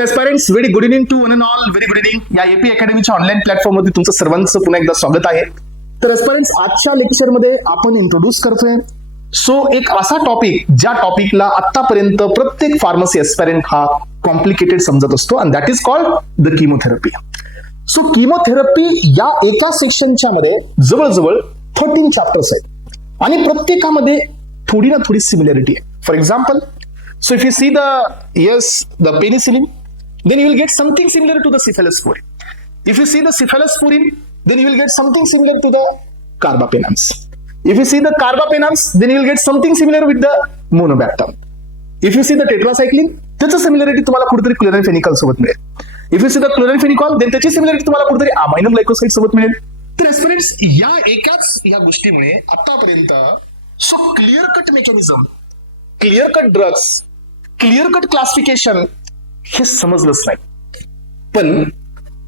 So aspirants, very good evening to one and all. Very good evening. या AP अकॅडमीच्या online प्लॅटफॉर्मवरती तुमचं सर्वांचं पुन्हा एकदा स्वागत आहे. तर एस्पायरंट्स, आजच्या लेक्चरमध्ये आपण इंट्रोड्यूस करतोय एक असा टॉपिक ज्या टॉपिकला आतापर्यंत प्रत्येक फार्मसी एस्पायरंट हा कॉम्प्लिकेटेड समजत असतो, and that is called the chemotherapy. So chemotherapy या एका सेक्शनच्या मध्ये जवळजवळ 13 चॅप्टर्स आहेत आणि प्रत्येकामध्ये थोडी ना थोडी सिमिलॅरिटी आहे. For example, so if you see the penicillin, then you will get something similar to the cephalosporin. If you see the cephalosporin, then you will get something similar to the carbapenems. If you see the carbapenems, then you will get something similar with the monobactam. If you see the tetracycline, त्याचं similarity तुम्हाला कुठेतरी क्लोरानफेनिकॉल सोबत मिळेल. If you see the chloramphenicol, then त्याची similarity तुम्हाला कुठेतरी amino glycoside सोबत मिळेल. तर एस्पिरंट्स, या एकाच या गोष्टीमुळे आतापर्यंत clear cut mechanism, clear cut drugs, clear cut classification हे समजलंच नाही. पण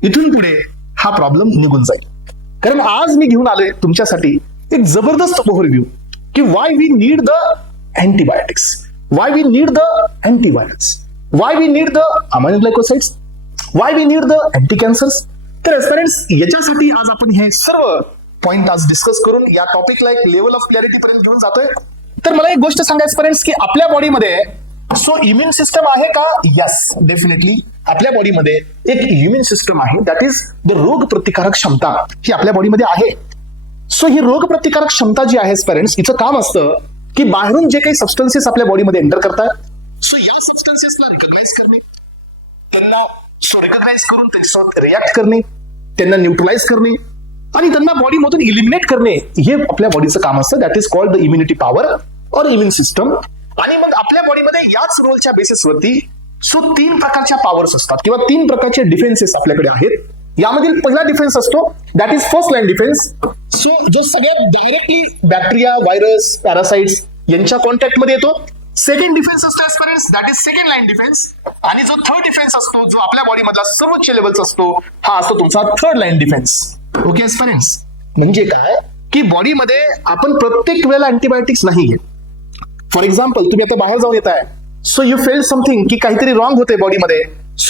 इथून पुढे हा प्रॉब्लेम निघून जाईल, कारण आज मी घेऊन आलोय तुमच्यासाठी एक जबरदस्त ओव्हरव्ह्यू की why we need the antibiotics, why we need the antivirals, why we need the aminoglycosides, why we need the anti cancers. तर एस्पिरंट्स, याच्यासाठी आज आपण हे सर्व पॉइंट आज डिस्कस करून या टॉपिकला एक लेवल ऑफ क्लॅरिटी पर्यंत घेऊन जातोय. तर मला एक गोष्ट सांगा एस्पिरंट्स, की आपल्या बॉडीमध्ये इम्युन सिस्टम आहे का? यस, डेफिनेटली आपल्या बॉडीमध्ये एक इम्युन सिस्टम आहे, दॅट इज द रोग प्रतिकारक क्षमता. ही आपल्या बॉडीमध्ये आहे. ही रोग प्रतिकारक क्षमता जी आहे पेरेंट्स, हिचं काम असतं की बाहेरून जे काही सबस्टन्सेस आपल्या बॉडीमध्ये एंटर करतात, या सबस्टन्सेसला रिकॉग्नाइज करणे, त्यांना रिकॉग्नाइज करून त्याच्यासोबत रिॲक्ट करणे, त्यांना न्यूट्रलाइज करणे आणि त्यांना बॉडीमधून इलिमिनेट करणे, हे आपल्या बॉडीचं काम असतं. That is called the immunity power और इम्युन सिस्टम. आणि मग आपल्या बॉडीमध्ये याच रोलच्या बेसिसवरती 3 प्रकारच्या पॉवर्स असतात किंवा 3 प्रकारचे डिफेन्सेस आपल्याकडे आहेत. यामधील पहिला डिफेन्स असतो that is first line defence. जो सगळ्यात डायरेक्टली बॅक्टेरिया, व्हायरस, पॅरासाइट्स यांच्या कॉन्टॅक्टमध्ये येतो. सेकंड डिफेन्स असतो aspirants, that is second line defence. आणि जो थर्ड डिफेन्स असतो, जो आपल्या बॉडीमधला सर्वोच्च लेवलचा असतो, हा असतो तुमचा थर्ड लाईन डिफेन्स. ओके एस्पिरंट्स, म्हणजे काय की बॉडीमध्ये आपण प्रत्येक वेळेला अँटीबायोटिक्स नाही घेत. फॉर एक्झाम्पल, तुम्ही आता बाहेर जाऊन येत आहे, यू फेल समथिंग की काहीतरी रॉंग होते बॉडीमध्ये,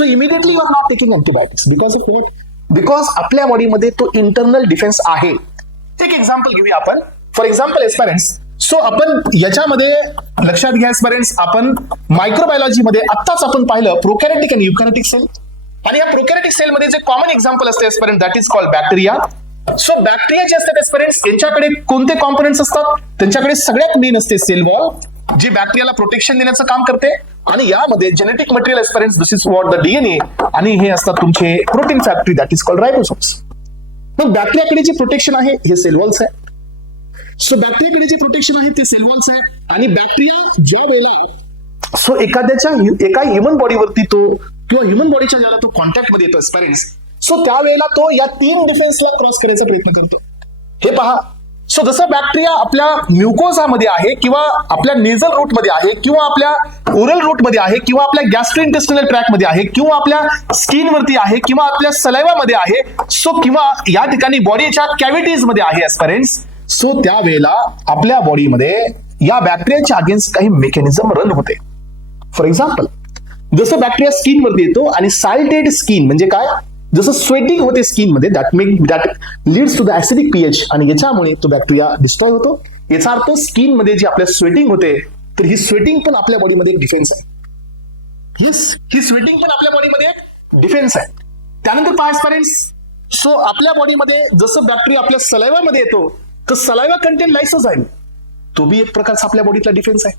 immediately you are not taking antibiotics because of what? Because आपल्या बॉडीमध्ये तो इंटरनल डिफेन्स आहे. एक एक्झाम्पल घेऊया आपण. फॉर एक्झाम्पल एस्पिरंट्स, आपण याच्यामध्ये लक्षात घ्या एस्पिरंट्स, आपण मायक्रोबायोलॉजीमध्ये आत्ताच आपण पाहिलं प्रोकॅरियोटिक आणि युकॅरियोटिक सेल, आणि या प्रोकॅरियोटिक सेलमध्ये जे कॉमन एक्झाम्पल असते aspirant, that is called bacteria. Bacteria जे असतात एस्पिरंट्स, यांच्याकडे कोणते कॉम्पोनेंट्स असतात? त्यांच्याकडे सगळ्यात मेन असते सेल वॉल, जे बॅक्टेरियाला प्रोटेक्शन देण्याचं काम करते. आणि यामध्ये genetic material aspirants, this is what the DNA, आणि हे असतात तुमचे protein factory, that is called ribosomes. मग बॅक्टेरियाकडे जे प्रोटेक्शन आहे हे सेल वॉल्स आहे. बॅक्टेरियाकडे जे प्रोटेक्शन आहे ते सेल वॉल्स आहे. आणि बॅक्टेरिया ज्या वेळेला एका ह्युमन बॉडीवरती तो किंवा ह्युमन बॉडीच्या ज्याला तो कॉन्टॅक्ट मध्ये येतो एस्पिरंट्स, त्यावेळेला तो या 3 डिफेन्सला क्रॉस करायचा प्रयत्न करतो. हे पहा, जसं बॅक्टेरिया आपल्या म्युकोझामध्ये आहे किंवा आपल्या नेझल रूटमध्ये आहे किंवा आपल्या ओरल रूटमध्ये आहे किंवा आपल्या गॅस्ट्रोइंटेस्टिनल ट्रॅकमध्ये आहे किंवा आपल्या स्किनवरती आहे किंवा आपल्या सलायवामध्ये आहे, किंवा या ठिकाणी बॉडीच्या कॅव्हिटीज मध्ये आहे एस्पिरंट्स, त्यावेळेला आपल्या बॉडीमध्ये या बॅक्टेरियाच्या अगेन्स्ट काही मेकॅनिझम रन होते. फॉर एक्झाम्पल, जसं बॅक्टेरिया स्किनवरती येतो आणि साल्टेड स्किन म्हणजे काय, जसं स्वेटिंग होते स्किन मध्ये, that leads to the acidic pH, आणि याच्यामुळे तो बॅक्टेरिया डिस्ट्रॉय होतो. याचा अर्थ स्किन मध्ये जी आपल्या स्वेटिंग होते, तर ही स्वेटिंग पण आपल्या बॉडीमध्ये एक डिफेन्स आहे. येस, ही स्वेटिंग पण आपल्या बॉडीमध्ये एक डिफेन्स आहे. त्यानंतर पहा एस्पिरंट्स, आपल्या बॉडीमध्ये जसं बॅक्टेरिया आपल्या सलायवामध्ये येतो, तर सलायवा कंटेन लायसोझाइम, तो बी एक प्रकारचा आपल्या बॉडीतला डिफेन्स आहे.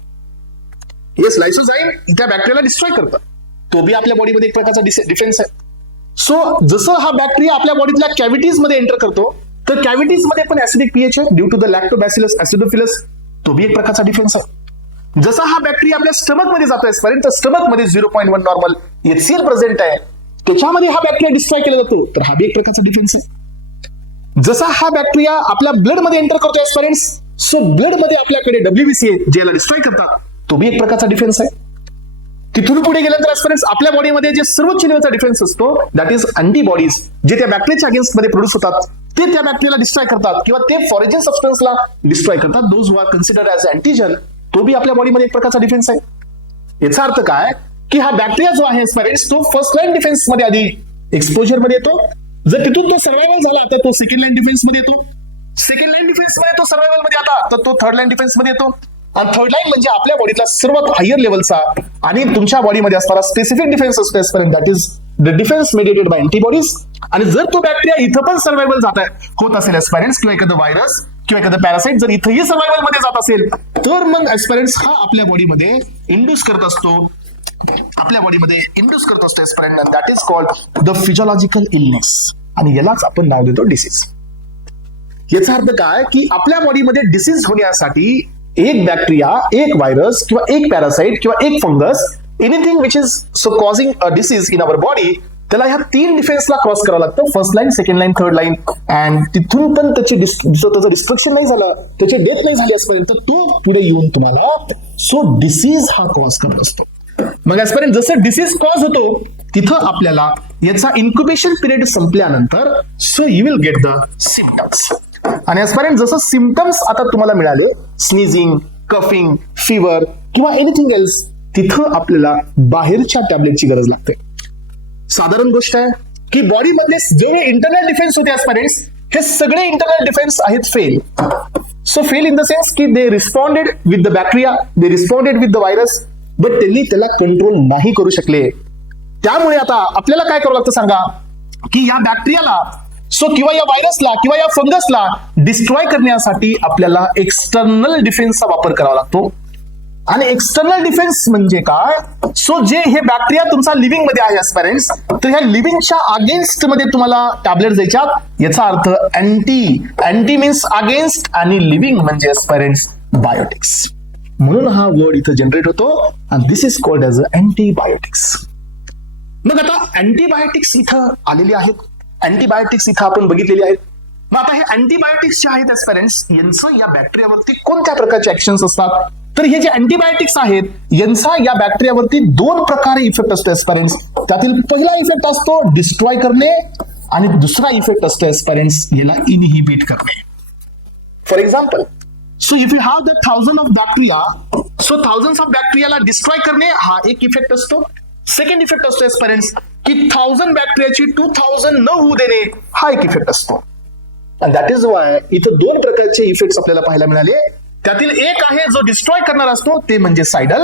येस, लायसोझाइम त्या बॅक्टेरियाला डिस्ट्रॉय करतं, तो बी आपल्या बॉडीमध्ये एक प्रकारचा डिफेन्स आहे. जसं हा बॅक्टेरिया आपल्या बॉडीतल्या कॅव्हिटीज मध्ये एंटर करतो, तर कॅव्हिटीज मध्ये पण ऍसिडिक पीएच आहे ड्यू टू द लॅक्टोबॅसिलस ऍसिडोफिलस, तो बी एक प्रकारचा डिफेन्स आहे. जसा हा बॅक्टेरिया आपल्या स्टमक मध्ये जातो एस्पिरंट, तर स्टमक मध्ये 0.1 नॉर्मल HCl प्रेझेंट आहे, त्याच्यामध्ये हा बॅक्टेरिया डिस्ट्रॉय केला जातो, तर हा बी एक प्रकारचा डिफेन्स आहे. जसा हा बॅक्टेरिया आपल्या ब्लड मध्ये एंटर करतो एस्पिरंट्स, ब्लड मध्ये आपल्याकडे WBC आहे, ज्याला डिस्ट्रॉय करतात, तो बी एक प्रकारचा डिफेन्स आहे. तिथून पुढे गेल्यानंतर एस्पिरंट्स, आपल्या बॉडीमध्ये जे सर्वोच्च लेवलचा डिफेन्स असतो, दॅट इज अँटीबॉडीज, जे त्या बॅक्टेरियाच्या अगेन्स्ट मध्ये प्रोड्यूस होतात, ते त्या बॅक्टेरियाला डिस्ट्रॉय करतात किंवा ते फॉरेजन सबस्टन्सला डिस्ट्रॉय करतात. Those who are considered as antigen, तो बी आपल्या बॉडीमध्ये एक प्रकारचा डिफेन्स आहे. याचा अर्थ काय की हा बॅक्टेरिया जो आहे एस्पायरेंट्स तो फर्स्ट लाईन डिफेन्स मध्ये आधी एक्सपोजर मध्ये येतो, जर तिथून तो सर्वायवल झाला तर तो सेकंड लाईन डिफेन्स मध्ये येतो, सेकंड लाईन डिफेन्स मध्ये तो सर्वायवल मध्ये आता तर तो थर्ड लाईन डिफेन्स मध्ये येतो, आणि थर्ड लाईन म्हणजे आपल्या बॉडीतला सर्वात हायर लेवलचा आणि तुमच्या बॉडीमध्ये असणारा स्पेसिफिक डिफेन्स असतो aspirant, that is the defence mediated bye antibodies. आणि जर तो बॅक्टेरिया इथं पण सर्वायवल होत असेल एस्पायरेंट्स किंवा एखादं व्हायरस किंवा एखादं पॅरासाइट जर इथंही सर्वायवल मध्ये जात असेल तर मग एस्पायरेंट्स हा आपल्या बॉडीमध्ये इंड्यूस करत असतो, आपल्या बॉडीमध्ये इंड्यूस करत असतो aspirant, and that is called the physiological illness, आणि यालाच आपण नाव देतो डिसीज. याचा अर्थ काय की आपल्या बॉडीमध्ये डिसीज होण्यासाठी एक बॅक्टेरिया, एक व्हायरस किंवा एक पॅरासाइट किंवा एक fungus, anything which is so causing a disease in our body, त्याला ह्या 3 डिफेन्सला क्रॉस करावं लागतं, first line, second line, third line, and तिथून पण त्याचं डिस्ट्रक्शन नाही झालं, त्याची डेथ नाही झाली आजपर्यंत, तो पुढे येऊन तुम्हाला सो डिसीज हा कॉज करत असतो. मग आजपर्यंत जसं डिसीज कॉज होतो तिथं आपल्याला याचा इन्क्युबेशन पिरियड संपल्यानंतर so you will get the symptoms. आणि आजपर्यंत जसं सिम्पटम्स आता तुम्हाला मिळाले, स्नीजिंग, कफिंग, फीवर किंवा एनिथिंग एल्स, तिथं आपल्याला बाहेरच्या टॅबलेटची गरज लागते. साधारण गोष्ट आहे की बॉडी मधले जेवढे इंटरनल डिफेन्स होते आजपर्यंत हे सगळे इंटरनल डिफेन्स आहेत fail. So fail in the sense की they responded with the bacteria, they responded with the virus, but त्यांनी त्याला कंट्रोल नाही करू शकले. त्यामुळे आता आपल्याला काय करावं लागतं सांगा, की या बॅक्टेरियाला किंवा या व्हायरसला किंवा या फंगसला डिस्ट्रॉय करण्यासाठी आपल्याला एक्सटर्नल डिफेन्सचा वापर करावा लागतो. आणि एक्सटर्नल डिफेन्स म्हणजे काय, जे हे बॅक्टेरिया तुमचा लिव्हिंग मध्ये आहे एस्पायरेंट्स, तर ह्या लिव्हिंगच्या अगेन्स्ट मध्ये तुम्हाला टॅबलेट द्यायच्या. याचा अर्थ अँटी मीन्स अगेन्स्ट, आणि लिव्हिंग म्हणजे एस्पायरेंट्स बायोटिक्स. म्हणून हा वर्ड इथं जनरेट होतो, आणि दिस इज कॉल्ड एज अँटीबायोटिक्स. मग आता अँटीबायोटिक्स इथं आलेली आहेत, अँटीबायोटिक्स इथं आपण बघितलेली आहेत. मग आता हे अँटीबायोटिक्स जे आहेत एस्पायरेंट्स, यांचं या बॅक्टेरियावरती कोणत्या प्रकारचे ऍक्शन्स असतात, तर हे जे अँटीबायोटिक्स आहेत यांचा या बॅक्टेरियावरती 2 प्रकारे इफेक्ट असतो एस्पायरेंट्स. त्यातील पहिला इफेक्ट असतो डिस्ट्रॉय करणे, आणि दुसरा इफेक्ट असतो एस्पायरेंट्स याला इनहिबिट करणे. For example, so if you have the 1000 of bacteria, so thousands of बॅक्टेरियाला डिस्ट्रॉय करणे हा एक इफेक्ट असतो. सेकंड इफेक्ट असतो एस्पायरेंट्स की 1000 बॅक्टेरियाची 2000 न होऊ देणे हा एक इफेक्ट असतो. अँड दॅट इज वाय इथे 2 प्रकारचे इफेक्ट्स आपल्याला पाहायला मिळाले. त्यातील एक आहे जो डिस्ट्रॉय करणारा असतो, ते म्हणजे सायडल,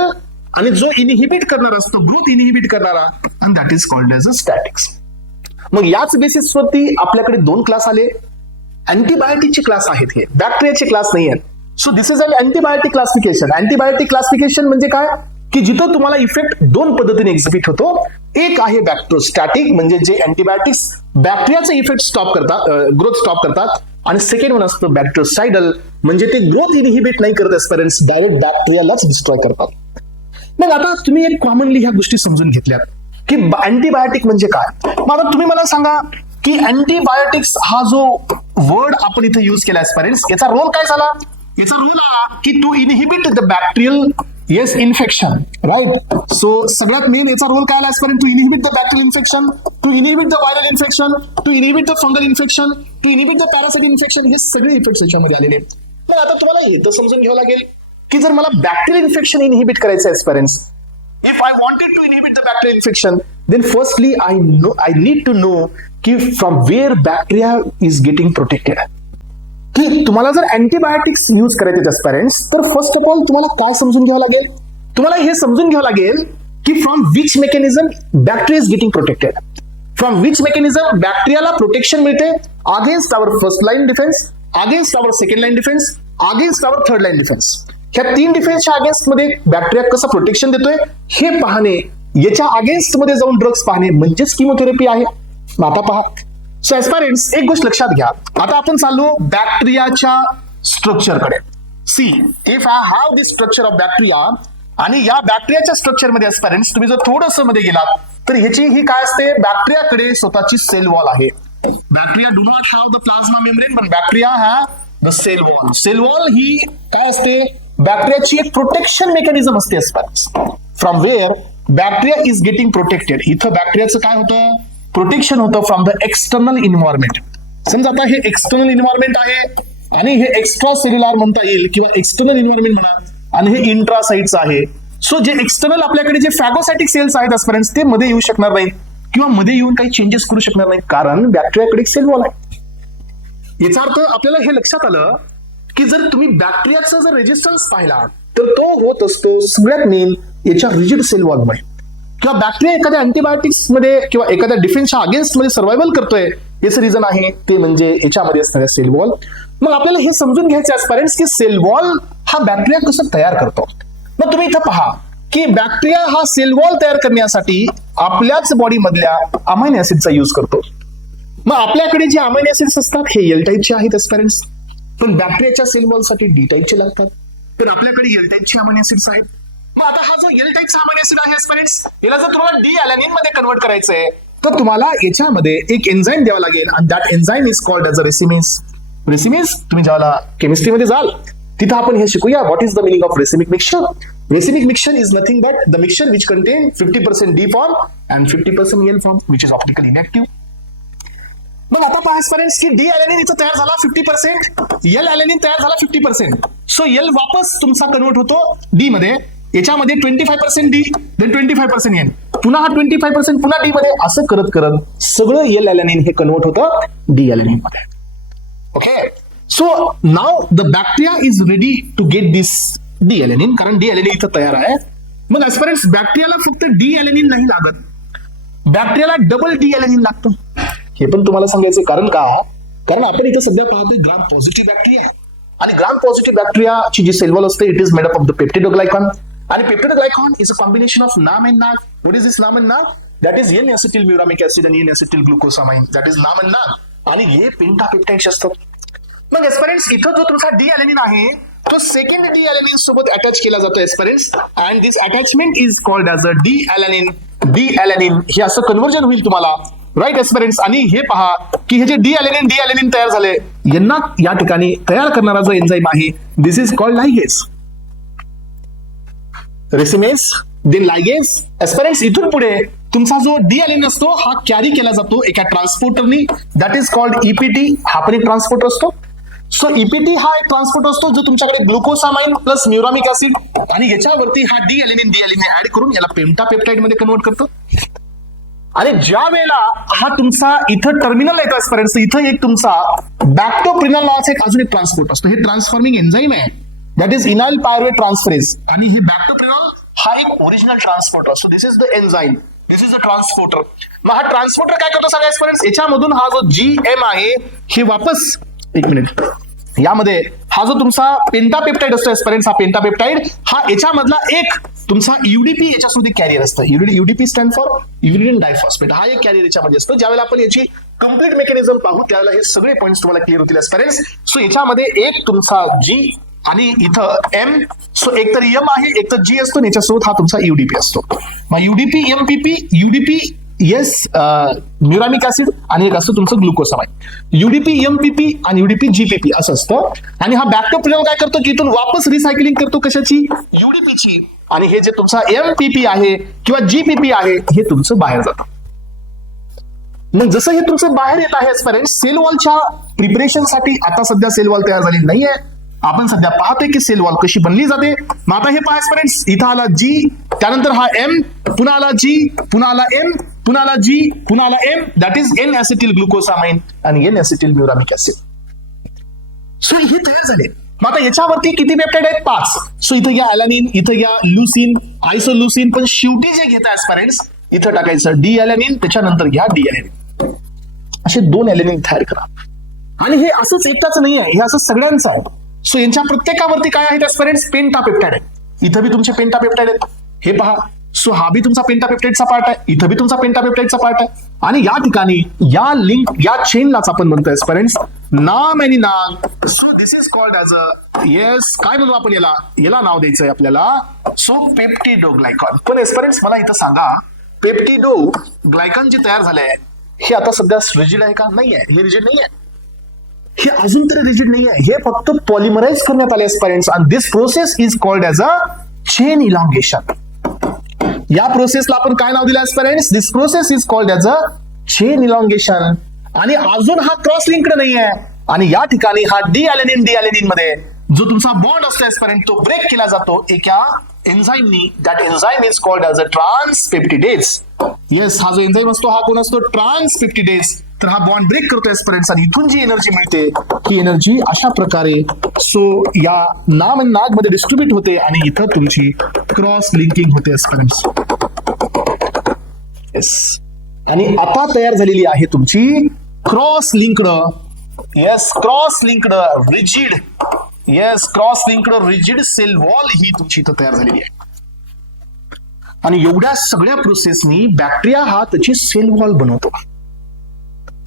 आणि जो इनहिबिट करणारा असतो, ग्रोथ इनहिबिट करणारा, and that is called as a statics. मग याच बेसिसवरती आपल्याकडे 2 क्लास आले. अँटीबायोटिकचे क्लास आहेत, हे बॅक्टेरियाचे क्लास नाही आहेत. So this is an antibiotic classification. Antibiotic classification म्हणजे काय की जिथं तुम्हाला इफेक्ट 2 पद्धतीने एक्झिबिट होतो. एक आहे बॅक्टेरोस्टॅटिक, म्हणजे जे अँटीबायोटिक्स बॅक्टेरियाचे इफेक्ट स्टॉप करतात, ग्रोथ स्टॉप करतात, आणि सेकंड वन असतं बॅक्टेरोसाइडल, म्हणजे ते ग्रोथ इनहिबिट नाही करत एस्पायरेंट्स, डायरेक्ट बॅक्टेरियालाच डिस्ट्रॉय करतात. मग आता तुम्ही एक कॉमनली ह्या गोष्टी समजून घेतल्यात की अँटीबायोटिक म्हणजे काय. मग आता तुम्ही मला सांगा की अँटीबायोटिक्स हा जो वर्ड आपण इथे यूज केला एस्पायरेंट्स, याचा रोल काय झाला. याचा रोल आला की to inhibit the bacterial infection, right. So सगळ्यात मेन याचा रोल काय आला aspirant, to inhibit the bacterial infection, to inhibit the viral infection, to inhibit the fungal infection, to inhibit the parasite infection. हे सगळे effects याच्यामध्ये आलेले आहेत. पण आता तुम्हाला हे तर समजून घ्यावं लागेल की जर मला बॅक्टेरियल इन्फेक्शन इनहिबिट करायचं आहे aspirants, if I wanted to inhibit the bacterial infection, then firstly I need to know की from where bacteria is getting protected. की तुम्हाला जर अँटीबायोटिक्स यूज करायचे एस्पायरेंट्स, तर फर्स्ट ऑफ ऑल तुम्हाला काय समजून घ्यावं लागेल, तुम्हाला हे समजून घ्यावं लागेल की from which mechanism bacteria is getting protected. From which mechanism बॅक्टेरियाला प्रोटेक्शन मिळते against our first line defence, against our second line defence, against our third line defence. ह्या 3 डिफेन्सच्या अगेन्स्ट मध्ये बॅक्टेरिया कसं प्रोटेक्शन देतोय हे पाहणे, याच्या अगेन्स्ट मध्ये जाऊन ड्रग्स पाहणे म्हणजेच किमोथेरपी आहे. आता पहा, सो एस्पायरेंट्स एक गोष्ट लक्षात घ्या. आता आपण चाललो बॅक्टेरियाच्या स्ट्रक्चरकडे. See, if I have this structure of bacteria, आणि या बॅक्टेरियाच्या स्ट्रक्चर मध्ये एस्पायरेंट्स तुम्ही जर थोडंसं मध्ये गेलात तर ह्याची ही काय असते, बॅक्टेरियाकडे स्वतःची सेल वॉल आहे. Bacteria do not have the plasma membrane, पण bacteria have the cell wall. Cell wall ही काय असते, बॅक्टेरियाची एक प्रोटेक्शन मेकॅनिझम असते aspirants, from where bacteria is getting protected. इथं बॅक्टेरियाचं काय होतं, प्रोटेक्शन होतं फ्रॉम द एक्सटर्नल इन्व्हायरमेंट. समजा आता हे एक्सटर्नल इन्व्हायरमेंट आहे, आणि हे एक्स्ट्रा सेल्युलर म्हणता येईल किंवा एक्सटर्नल इन्व्हायरमेंट म्हणा, आणि हे इंट्रासाइट्स आहे. सो जे एक्सटर्नल आपल्याकडे जे फॅगोसायटिक सेल्स आहेत एस्पिरंट्स ते मध्ये येऊ शकणार नाहीत किंवा मध्ये येऊन काही चेंजेस करू शकणार नाही, कारण बॅक्टेरियाकडे एक सेल वॉल आहे. याचा अर्थ आपल्याला हे लक्षात आलं की जर तुम्ही बॅक्टेरियाचा जर रेजिस्टन्स पाहिला तर तो होत असतो सगळ्यात मेन याच्या रिजिड सेल वॉलमुळे. किंवा बॅक्टेरिया एखाद्या अँटीबायोटिक्स मध्ये किंवा एखाद्या डिफेन्सच्या अगेन्स्ट मध्ये सर्व्हायव्हल करतोय, याचं रिझन आहे ते म्हणजे याच्यामध्ये असणाऱ्या सेल वॉल. मग आपल्याला हे समजून घ्यायचं एस्पिरंट्स की सेल वॉल हा बॅक्टेरिया कसं तयार करतो. मग तुम्ही इथं पहा की बॅक्टेरिया हा सेल वॉल तयार करण्यासाठी आपल्याच बॉडी मधल्या अमायनो ऍसिडचा यूज करतो. मग आपल्याकडे जे अमायनो ऍसिड्स असतात हे एल टाईपचे आहेत एस्पिरंट्स, पण बॅक्टेरियाच्या सेल वॉल साठी डी टाईपचे लागतात. पण आपल्याकडे एल टाईपचे अमायनो ऍसिड्स आहेत. मग आता हा जो एल टाईपचा अमायनो ऍसिड आहे एस्पिरंट्स, याला जर तुम्हाला डी अॅलॅनिन मध्ये कन्वर्ट करायचंय तर तुम्हाला याच्यामध्ये एक एन्झाईम द्यावा लागेल आणि that enzyme is called as a racemase. Racemase तुम्ही ज्याला केमिस्ट्रीमध्ये जाल तिथं आपण हे शिकूया what is the meaning of racemic mixture. Racemic mixture is nothing but the mixture which contain 50% D form and 50% L form which is optically inactive. मग आता पहा एस्पिरंट्स की डी अॅलेनिन इथं तयार झाला 50%, एल अॅलेनिन तयार झाला 50%. सो एल वापस तुमचा कन्वर्ट होतो डी मध्ये, याच्यामध्ये 25% डी देन 25% एल, पुन्हा हा 25% पुन्हा डी मध्ये, असं करत करत सगळं एल अॅलेनिन हे कन्वर्ट होतं डी अॅलेनिन मध्ये. Okay, so now the bacteria is ready to get this D alanine, कारण डी अॅलेनिन इथं तयार आहे. मग एस्पिरंट्स बॅक्टेरियाला फक्त डी अॅलेनिन नाही लागत, बॅक्टेरियाला डबल डी अॅलेनिन लागतं. हे पण तुम्हाला सांगायचं कारण का, कारण आपण इथं सध्या पाहतोय ग्राम पॉझिटिव्ह बॅक्टेरिया, आणि ग्राम पॉझिटिव्ह बॅक्टेरियाची जी सेल वॉल असते it is made up of the peptidoglycan, and peptidoglycan is a combination of NAM and NAG. What is this NAM and NAG? That is N acetyl muramic acid आणि N acetyl glucosamine, that is NAM and NAG, आणि हे पेंटापेप्टाइड्स असतात. मग एस्पिरंट्स इथं जो तुमचा D अॅलेनिन आहे तो सेकंड डी अॅलेनिन सोबत अटॅच केला जातो aspirants, and this attachment is called as a D alanine. D alanine हे असं कन्व्हर्जन होईल तुम्हाला, राईट एस्पिरंट्स. आणि हे पहा की हे जे डी अॅलेनिन तयार झाले, यांना या ठिकाणी तयार करणारा जो एन्झाइम आहे दिस इज कॉल्ड लायगेस. रेसिमेस देन लायगेस. एस्पिरंट्स इथून पुढे तुमचा जो डी अॅलेनिन असतो हा कॅरी केला जातो एका ट्रान्सपोर्टरनी, दॅट इज कॉल्ड ईपीटी. हा पण एक ट्रान्सपोर्टर असतो. सो ईपीटी हा एक ट्रान्सपोर्ट असतो जो तुमच्याकडे ग्लुकोसामाइन प्लस म्युरामिक ऍसिड आणि याच्यावरती हा डी अॅलेनिन ऍड करून याला पेंटापेप्टाइड मध्ये कन्वर्ट करतो. आणि ज्या वेळेला हा तुमचा इथं टर्मिनल येतो एस्पिरंट्स, इथं एक तुमचा बॅक्टोप्रिनल नावाचा एक अजून एक ट्रान्सपोर्ट असतो. हे ट्रान्सफॉर्मिंग एन्झाइम आहे, that is enol pyruvate transferase, आणि हे बॅक्टोप्रिनल हा एक ओरिजिनल ट्रान्सपोर्टर असतो. This is the enzyme, this is the transporter. मग हा ट्रान्सपोर्टर काय करतो सांगा एस्पिरंट्स, याच्यामधून हा जो जीएम आहे हे वापस, एक मिनिट, यामध्ये हा जो तुमचा पेंटापेप्टाइड असतो एस्पिरंट्स, हा पेंटापेप्टाइड हा याच्यामधला एक तुमचा यूडीपी याच्यासोबत कॅरियर असतं. UDP stand for uridine diphosphate. हा एक कॅरियर याच्यामध्ये असतो. ज्यावेळेला आपण याची कम्प्लीट मेकॅनिझम पाहू त्यावेळेला हे सगळे पॉईंट्स तुम्हाला क्लिअर होतील एस्पिरंट्स. सो याच्यामध्ये एक तुमचा जी आणि इथं एम, सो एक तर एम आहे एक तर जी असतो आणि याच्यासोबत हा तुमचा यूडीपी असतो. मग UDP MPP, UDP yes muramic acid आणि एक असतं तुमचं ग्लुकोसामाइन. यूडीपी एमपीपी आणि यूडीपी जीपीपी असं असतं. आणि हा बॅक्टोप्रिनल काय करतो की इथून वापस रिसायकलिंग करतो कशाची, यूडीपीची, आणि हे जे तुमचा एमपीपी आहे किंवा जीपीपी आहे हे तुमचं बाहेर जातं. मग जसं हे तुमचं बाहेर येत आहे एस्पिरंट्स, सेल वॉलच्या प्रिपरेशनसाठी आता सध्या सेल वॉल तयार झाली नाहीये. आपण सध्या पाहतोय की सेल वॉल कशी बनली जाते. मग आता हे पहा एस्पिरंट्स, इथं आला जी, त्यानंतर हा एम, पुन्हा आला जी, पुन्हा आला एम, पुन्हा आला जी, पुन्हा आला एम, दॅट इज एन ऍसिटिल ग्लुकोसामाइन आणि एन ऍसिटिल म्युरामिक ऍसिड. सो हे तयार झाले. मग आता याच्यावरती किती पेप्टाइड आहेत, 5. सो इथं घ्या अॅलॅनिन, इथं घ्या ल्युसिन, आयसोल्युसिन, पण शेवटी जे घेता एस्पिरंट्स इथं टाकायचं डी अॅलॅनिन, त्याच्यानंतर घ्या डी अॅलॅनिन. असे 2 अॅलॅनिन तयार करा. आणि हे असंच एकटाच नाही आहे, हे असं सगळ्यांचं आहे. सो यांच्या प्रत्येकावरती काय आहेत एस्पिरंट्स, पेंटापेप्टाइड आहे. इथं बी तुमचे पेंटापेप्टाइड आहेत, हे पहा. सो हा बी तुमचा पेंटापेप्टाइडचा पार्ट आहे, इथं बी तुमचा पेंटापेप्टाइडचा पार्ट आहे. आणि या ठिकाणी या लिंक या चेनलाच आपण म्हणतो एस्पिरंट्स नाम आणि नाग. So this is called as a, yes काय म्हणू आपण याला नाव द्यायचंय आपल्याला, सो पेप्टिडोग्लायकॉन. पण एस्पिरंट्स मला इथं सांगा, पेप्टिडोग्लायकॉन जे तयार झालंय हे आता सध्या रिजिड आहे का, नाही आहे, हे रिजिड नाही आहे, हे अजून तरी रिजिड नाही आहे, हे फक्त पॉलिमराइज करण्यात आले एस्पिरंट्स. आणि this process is called as a chain elongation. या प्रोसेसला आपण काय नाव दिलं aspirants, this process is called as a chain elongation. आणि अजून हा क्रॉस लिंक्ड नाही आहे. आणि या ठिकाणी हा डी अॅलेनिन मध्ये जो तुमचा बॉन्ड असतो एस्पिरंट तो ब्रेक केला जातो एका एन्झाईमनी. That enzyme is called as a transpeptidase. Yes, हा जो एन्झाईम असतो हा कोण असतो? ट्रान्सपेप्टिडेज. तर हा बॉन्ड ब्रेक करतो एस्पिरंट्स आणि इथून जी एनर्जी मिळते ही एनर्जी अशा प्रकारे सो या नाम आणि नाग मध्ये डिस्ट्रीब्यूट होते आणि इथं तुमची क्रॉस लिंकिंग होते एस्पिरंट्स. येस, आणि आता तयार झालेली आहे तुमची cross linked. Yes, cross linked rigid. Yes, cross linked rigid cell wall ही तुमची इथं तयार झालेली आहे. आणि एवढ्या सगळ्या प्रोसेसनी बॅक्टेरिया हा त्याची सेल वॉल बनवतो.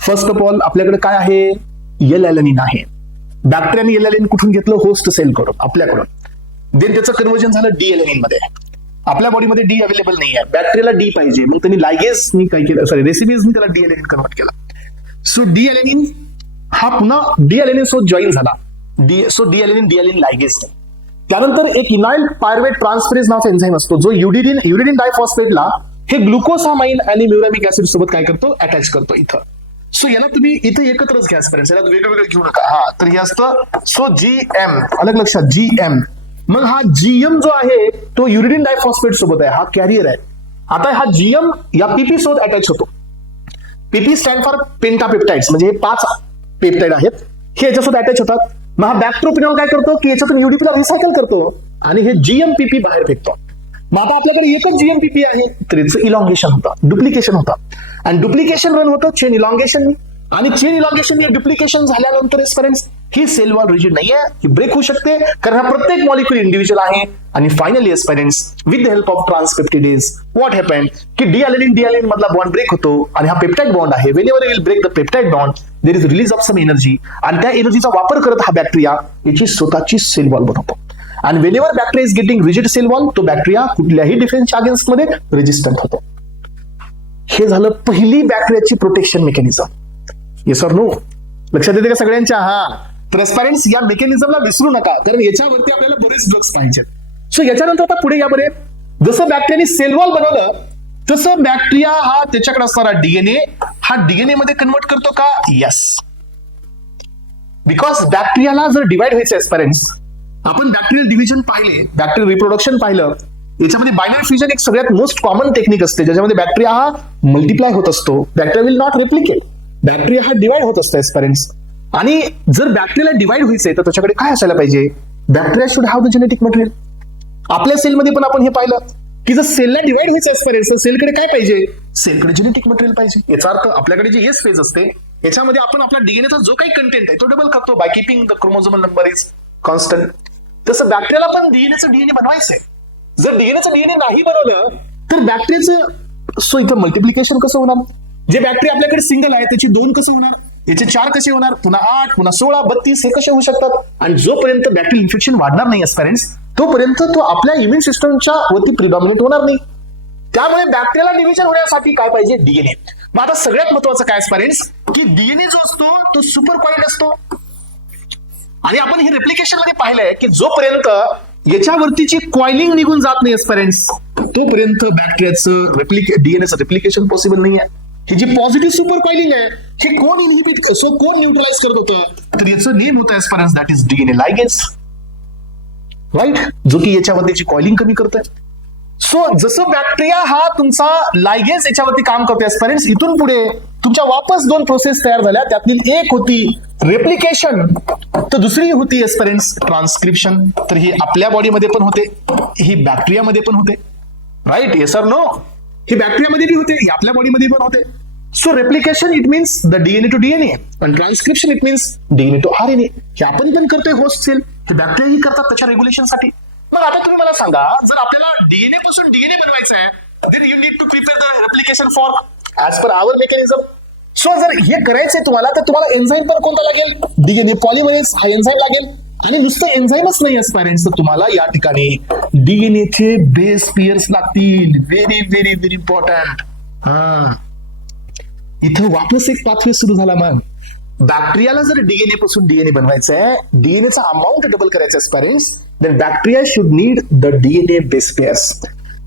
फर्स्ट ऑफ ऑल आपल्याकडे काय आहे? एल ॲलॅनिन आहे. बॅक्टेरियाने एल ॲलॅनिन कुठून घेतलं? होस्ट सेल कडून, आपल्याकडून. देन त्याचं कन्व्हर्जन झालं डी ॲलॅनिन मध्ये. आपल्या बॉडीमध्ये डी अवेलेबल नाही आहे, बॅक्टेरियाला डी पाहिजे, मग त्यांनी लायगेसनी काय केलं, सॉरी रेसिपीजनी त्याला डी ॲलॅनिन कन्वर्ट केला. सो डी ॲलॅनिन हा पुन्हा डी ॲलॅनिन सोबत जॉईन झाला. So D alanine ligase. त्यानंतर एक इनाइल पायरुवेट ट्रान्सफरेज नावाचा एन्झाईम असतो जो युरिडिन डायफॉस्फेटला हे ग्लुकोसामाइन आणि म्युरामिक ऍसिड सोबत काय करतो? अटॅच करतो इथं. सो याला तुम्ही इथं एकत्रच घ्या पर्यंत, याला वेगवेगळं घेऊ नका. हा, तर हे असतं सो जीएम, अलग लक्षात, जीएम. मग हा जीएम जो आहे तो युरिडिन डायफॉस्फेट सोबत आहे, हा कॅरियर आहे. आता हा जीएम या पीपी सोबत अटॅच होतो. पीपी स्टँड फॉर पेंटापेप्टाइड्स, म्हणजे हे 5 पेप्टाइड आहेत, हे याच्यासोबत अटॅच होतात. मग हा बॅक्ट्रोपिनॉल काय करतो की याच्यातून युडीपीला रिसायकल करतो आणि हे जीएमपीपी बाहेर फेकतो. मग आता आपल्याकडे एकच जीएमपीपी आहे, तर याचं इलॉंगेशन होतं, डुप्लिकेशन होतं. आणि डुप्लिकेशन रन होतं चेन इलॉंगेशन. आणि चेन इलॉंगेशन डुप्लिकेशन झाल्यानंतर एस्पिरंट्स ही सेल वॉल रिजिड नाहीये, ही ब्रेक होऊ शकते, कारण हा प्रत्येक मॉलिक्युल इंडिव्हिज्युअल आहे. आणि finally aspirants with the help of transpeptidase what happen की डी ॲलॅनिन मधला बॉन्ड ब्रेक होतो आणि हा पेप्टाइड बॉन्ड आहे. Whenever will break the peptide bond there is release of some energy, आणि त्या एनर्जीचा वापर करत हा बॅक्टेरिया याची स्वतःची सेल वॉल बनवतो. आणि whenever bacteria is getting rigid cell wall, तो बॅक्टेरिया कुठल्याही डिफेन्सच्या अगेन्स्ट मध्ये रेजिस्टंट होतो. हे झालं पहिली बॅक्टेरियाची protection mechanism. Yes or no? लक्षात येते का सगळ्यांच्या? हा, ट्रान्सपरन्स या मेकॅनिझमला विसरू नका, कारण याच्यावरती आपल्याला बरेच ड्रग्स पाहिजेत. सो याच्यानंतर आता पुढे या बरे, जसं बॅक्टेरियाने सेल वॉल बनवलं तसं बॅक्टेरिया हा त्याच्याकडे असणारा डीएनए हा डीएनए मध्ये कन्वर्ट करतो का? यस. बिकॉज बॅक्टेरियाला जर डिवाइड व्हायचं एस्पिरंट्स, आपण बॅक्टेरियल डिव्हिजन पाहिले, बॅक्टेरियल रिप्रोडक्शन पाहिलं, याच्यामध्ये बायनरी फ्युजन एक सगळ्यात मोस्ट कॉमन टेक्निक असते, ज्याच्यामध्ये बॅक्टेरिया हा मल्टिप्लाय होत असतो. Bacteria will not replicate, bacteria हा डिवाइड होत असतो एस्पिरंट्स. आणि जर बॅक्टेरियाला डिवाइड व्हायचंय तर त्याच्याकडे काय असायला पाहिजे? Bacteria should have the genetic material. आपल्या सेलमध्ये पण आपण हे पाहिलं की जर सेलला डिवाइड व्हायचं एस्पिरंट्स तर सेलकडे काय पाहिजे? सेलकडे जेनेटिक मटेरियल पाहिजे. याचा अर्थ आपल्याकडे जे एस फेज असते याच्यामध्ये आपण आपला डीएनएचा जो काही कंटेंट आहे तो डबल करतो by keeping the chromosomal number is constant. तसं बॅक्टेरियाला पण डीएनए बनवायचंय. जर डीएनएचं डीएनए नाही बनवलं तर बॅक्टेरियाचं सो इथं मल्टिप्लिकेशन कसं होणार? जे बॅक्टेरिया आपल्याकडे सिंगल आहे त्याची 2 कसं होणार? याचे 4 कसे होणार? पुन्हा 8, पुन्हा 16, 32 हे कसे होऊ शकतात? आणि जोपर्यंत बॅक्टेरियल इन्फेक्शन वाढणार नाही एस्पिरंट्स तोपर्यंत तो आपल्या इम्युन सिस्टमच्या वरती प्रिडॉमिनेट होणार नाही. त्यामुळे बॅक्टेरियाला डिव्हिजन होण्यासाठी काय पाहिजे? डीएनए. मग आता सगळ्यात महत्वाचं काय एस्पिरंट्स की डीएनए जो असतो तो सुपर कॉइल्ड असतो. आणि आपण हे रेप्लिकेशन मध्ये पाहिलंय की जोपर्यंत याच्यावरतीची कॉइलिंग निघून जात नाही एस्पिरंट्स तोपर्यंत बॅक्टेरियाचं डीएनएचं रेप्लिकेशन पॉसिबल नाही आहे. ही जी पॉझिटिव्ह सुपर कॉइलिंग आहे हे कोण कोण न्यूट्रलाइज करत होतं? तर याचं नेम होतं एस्पिरंट्स दॅट इज डीएनए लायगेस, राईट, जो की याच्यावरतीची कॉइलिंग कमी करतोय. सो जसं बॅक्टेरिया हा तुमचा लायगेस याच्यावरती काम करतोय एस्पिरंट्स, इथून पुढे तुमच्या वापस 2 प्रोसेस तयार झाल्या. त्यातील एक होती रेप्लिकेशन तर दुसरी होती एस्पिरंट्स ट्रान्सक्रिप्शन. तर ही आपल्या बॉडीमध्ये पण होते, ही बॅक्टेरियामध्ये पण होते, राईट? Yes or no? ही बॅक्टेरियामध्ये भी होते, ही आपल्या बॉडीमध्ये पण होते. So replication it means the DNA to DNA आणि transcription it means DNA to RNA. हे आपण पण करतोय होस्ट सेल, हे बॅक्टेरिया करतात त्याच्या रेग्युलेशनसाठी. मग आता तुम्ही मला सांगा, जर आपल्याला डीएनए पासून डीएनए बनवायचं आहे then you need to prepare the replication for as per our mechanism. So जर हे करायचंय तुम्हाला तर तुम्हाला एन्झाईम पण कोणता लागेल? डीएनए पॉलिमरेज हा एन्झाईम लागेल. आणि नुसतं एन्झाईमच नाही एस्पिरंट्स, तर तुम्हाला या ठिकाणी डीएनएचे बेस पेअर्स लागतील. Very very very important. इथं वापस एक पाथवे सुरू झाला. मग बॅक्टेरियाला जर डीएनए पासून डीएनए बनवायचं आहे, डीएनएचा अमाऊंट डबल करायचा aspirants, then bacteria should need the DNA base pairs.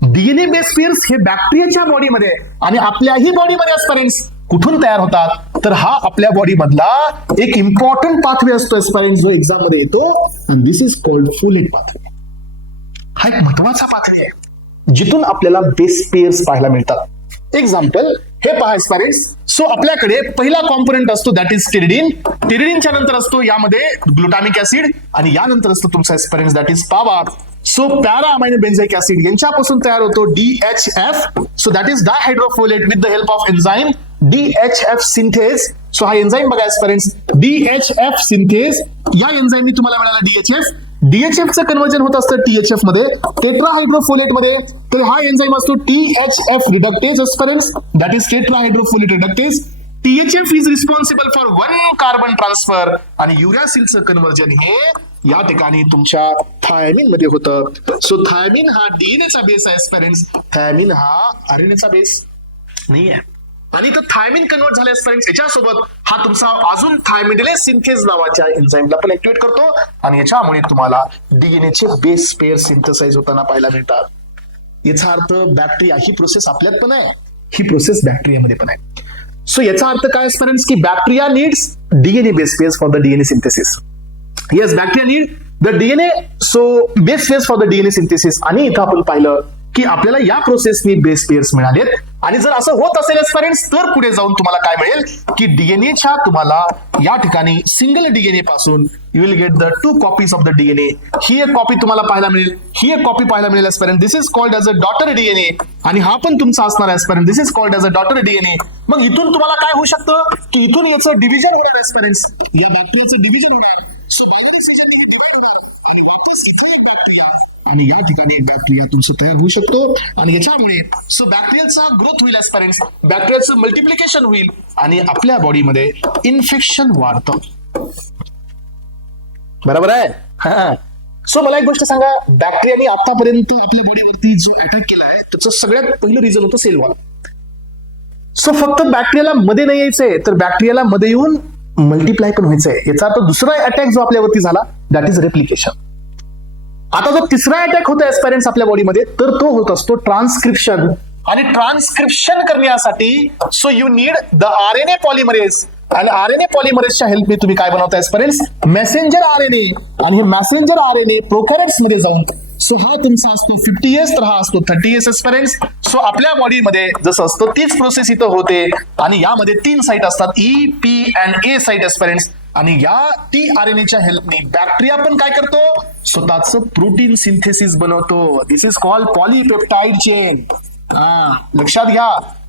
DNA base pairs हे बॅक्टेरियाच्या बॉडीमध्ये आणि आपल्याही बॉडीमध्ये एस्पिरंट्स कुठून तयार होतात? तर हा आपल्या बॉडी मधला एक इम्पॉर्टंट पाथवे असतो एस्पायरेंट जो एक्झाम मध्ये येतो, आणि दिस इज कॉल्ड फोलेट पाथवे. हा एक महत्वाचा पाथवे आहे जिथून आपल्याला बेस पेअर्स पाहायला मिळतात. एक्झाम्पल हे पहा एस्पायरेंट्स. सो आपल्याकडे पहिला कॉम्पोनंट असतो दॅट इज टेरिडिन. टेरिडिनच्या नंतर असतो यामध्ये ग्लुटामिक ऍसिड, आणि यानंतर असतो तुमचा aspirants that is PABA. So para amino benzoic acid यांच्यापासून तयार होतो DHF. So that is dihydrofolate with the help of enzyme DHF synthase. So हा एन्झाईम बघा एस्पायरेंट्स, DHF सिंथेज. या एन्झाईमनी तुम्हाला मिळाला DHF. DHF चं कन्वर्जन होत असतं THF मध्ये, टेट्राहायड्रोफोलेट मध्ये. तर हा एन्झाईम असतो THF reductase aspirants, that is tetrahydrofolate reductase. THF is responsible for 1 carbon transfer, आणि युरॅसिलचं कन्वर्जन हे या ठिकाणी तुमच्या थायमिन मध्ये होतं. सो थायमिन हा DNA चा बेस आहे एस्पायरेंट्स, थायमिन हा RNA चा बेस नाही आहे. आणि तर थायमिन कन्वर्ट झाले एस्पायरेंट्स, याच्यासोबत हा तुमचा अजून थायमिडिलेज सिंथेज नावाच्या एन्झाईमला पण ऍक्टिव्हेट करतो, आणि याच्यामुळे तुम्हाला DNA चे बेस पेअर सिंथेसाइज होताना पाहायला मिळतात. याचा अर्थ बॅक्टेरिया ही प्रोसेस आपल्यात पण आहे, ही प्रोसेस बॅक्टेरियामध्ये पण आहे. सो याचा अर्थ काय एस्पायरेंट्स की bacteria needs DNA base pairs for the DNA synthesis. Yes, bacteria need the DNA so base pairs for the DNA synthesis. आणि इथं आपण पाहिलं की आपल्याला या प्रोसेसनी बेस पेअर्स मिळालेत. आणि जर असं होत असेल एस्पायरेंट्स तर पुढे जाऊन तुम्हाला काय मिळेल की डीएनएच्या तुम्हाला या ठिकाणी सिंगल डीएनए पासून you will get the 2 copies of the DNA. ही एक कॉपी तुम्हाला पाहायला मिळेल, ही एक कॉपी पाहायला मिळेल aspirant. This is called as a daughter DNA, आणि हा पण तुमचा असणार aspirant. This is called as a daughter DNA. मग इथून तुम्हाला काय होऊ शकतं की इथून याचं डिव्हिजन होणार एस्पायरेंट्स, या बॅक्टेरियाचं डिव्हिजन होणार. हे डिव्हाइड होणार आणि वापस इथे एक बॅक्टेरिया, आणि या ठिकाणी एक बॅक्टेरिया तुमचं तयार होऊ शकतो. आणि याच्यामुळे सो बॅक्टेरियाचा ग्रोथ होईल एस्पायरेंट्स, बॅक्टेरियाचं मल्टिप्लिकेशन होईल, आणि आपल्या बॉडीमध्ये इन्फेक्शन वाढतं. बरोबर आहे. हा. सो मला एक गोष्ट सांगा, बॅक्टेरियाने आतापर्यंत आपल्या बॉडीवरती जो अटॅक केला आहे त्याचं सगळ्यात पहिलं रिझन होतं सेल वॉल. सो फक्त बॅक्टेरियाला मध्ये नाही यायचंय, तर बॅक्टेरियाला मध्ये येऊन मल्टिप्लाय पण व्हायचंय. याचा अर्थ दुसरा अटॅक जो आपल्यावरती झाला दॅट इज रेप्लिकेशन. आता जो तिसरा अटॅक होतो एस्पायरेंट्स आपल्या बॉडीमध्ये, तर तो होत असतो ट्रान्सक्रिप्शन. आणि ट्रान्सक्रिप्शन करण्यासाठी so you need the RNA polymerase, आणि RNA पॉलिमरेजच्या हेल्पने तुम्ही काय बनवता एस्पायरेंट्स, मेसेंजर RNA. आणि हे मेसेंजर RNA प्रोकॅरियोट्स मध्ये जाऊन सो हा तुमचा असतो 50S, तर हा असतो 30S एस्पायरेंट्स. सो आपल्या बॉडीमध्ये जसं असतं तीच प्रोसेस इथं होते, आणि यामध्ये 3 साईट असतात, E, P and A site aspirants. आणि या tRNAच्या हेल्पने बॅक्टेरिया पण काय करतो, स्वतःचं प्रोटीन सिंथेसिस बनवतो. This is called polypeptide chain. लक्षात घ्या.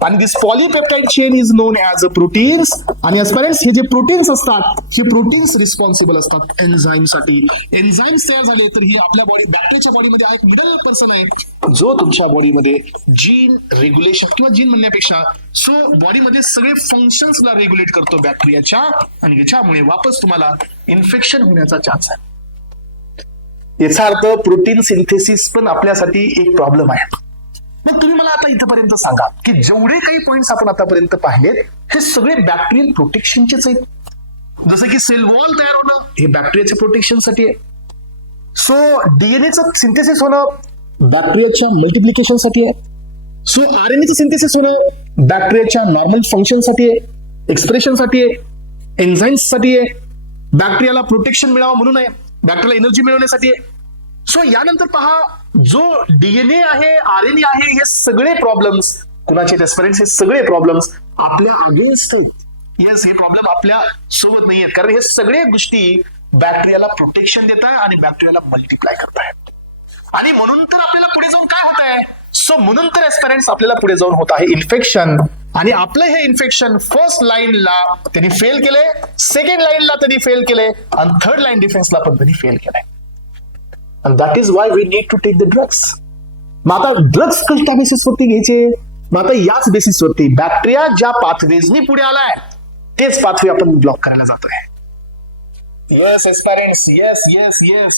आणि this polypeptide chain is known as a proteins. आणि एस्पायरेंट्स हे जे प्रोटीन्स असतात हे प्रोटीन्स रिस्पॉन्सिबल असतात एन्झाईम साठी. एन्झाईम्स तयार झाले तर ही आपल्या बॅक्टेरियाच्या बॉडीमध्ये एक मिडल पर्सन आहे जो तुमच्या बॉडीमध्ये जीन रेग्युलेशन, किंवा जीन म्हणण्यापेक्षा सो बॉडीमध्ये सगळे फंक्शन्सला रेग्युलेट करतो बॅक्टेरियाच्या, आणि याच्यामुळे वापस तुम्हाला इन्फेक्शन होण्याचा चान्स आहे. याचा अर्थ प्रोटीन सिंथेसिस पण आपल्यासाठी एक प्रॉब्लेम आहे. मग तुम्ही मला आता इथपर्यंत सांगा की जेवढे काही पॉइंट्स आपण आतापर्यंत पाहिलेत हे सगळे बॅक्टेरियल प्रोटेक्शनचेच आहेत. जसं की सेल वॉल तयार होणं हे बॅक्टेरियाच्या प्रोटेक्शनसाठी आहे. सो डीएनएचं सिंथेसिस होणं बॅक्टेरियाच्या मल्टिप्लिकेशनसाठी आहे. सो RNAचं सिंथेसिस होणं बॅक्टेरियाच्या नॉर्मल फंक्शनसाठी आहे, एक्सप्रेशनसाठी आहे, एन्झाईम्ससाठी आहे, बॅक्टेरियाला प्रोटेक्शन मिळावं म्हणून आहे, बॅक्टेरियाला एनर्जी मिळवण्यासाठी आहे. सो यानंतर पहा, जो डीएनए आहे, RNA आहे, हे सगळे प्रॉब्लेम्स कुणाचे एस्पायरेंट्स, हे सगळे प्रॉब्लेम्स आपल्या अगेन्स्ट. येस, हे प्रॉब्लेम आपल्या सोबत नाही आहेत, कारण हे सगळे गोष्टी बॅक्टेरियाला प्रोटेक्शन देत आहे आणि बॅक्टेरियाला मल्टिप्लाय करत आहे. आणि म्हणून तर आपल्याला पुढे जाऊन काय होत आहे, सो म्हणून तर एस्पायरेंट्स आपल्याला पुढे जाऊन होत आहे इन्फेक्शन. आणि आपलं हे इन्फेक्शन फर्स्ट लाईनला त्यांनी फेल केले, सेकंड लाईनला त्यांनी फेल केले, आणि थर्ड लाईन डिफेन्सला पण त्यांनी फेल केलंय. And that is why we need to take the drugs. मग आता ड्रग्स कशा बेसिसवरती घ्यायचे, मग आता याच बेसिसवरती बॅक्टेरिया ज्या पाथवेजनी पुढे आलाय तेच पाथवे आपण ब्लॉक करायला जातोय. Yes, aspirants. Yes.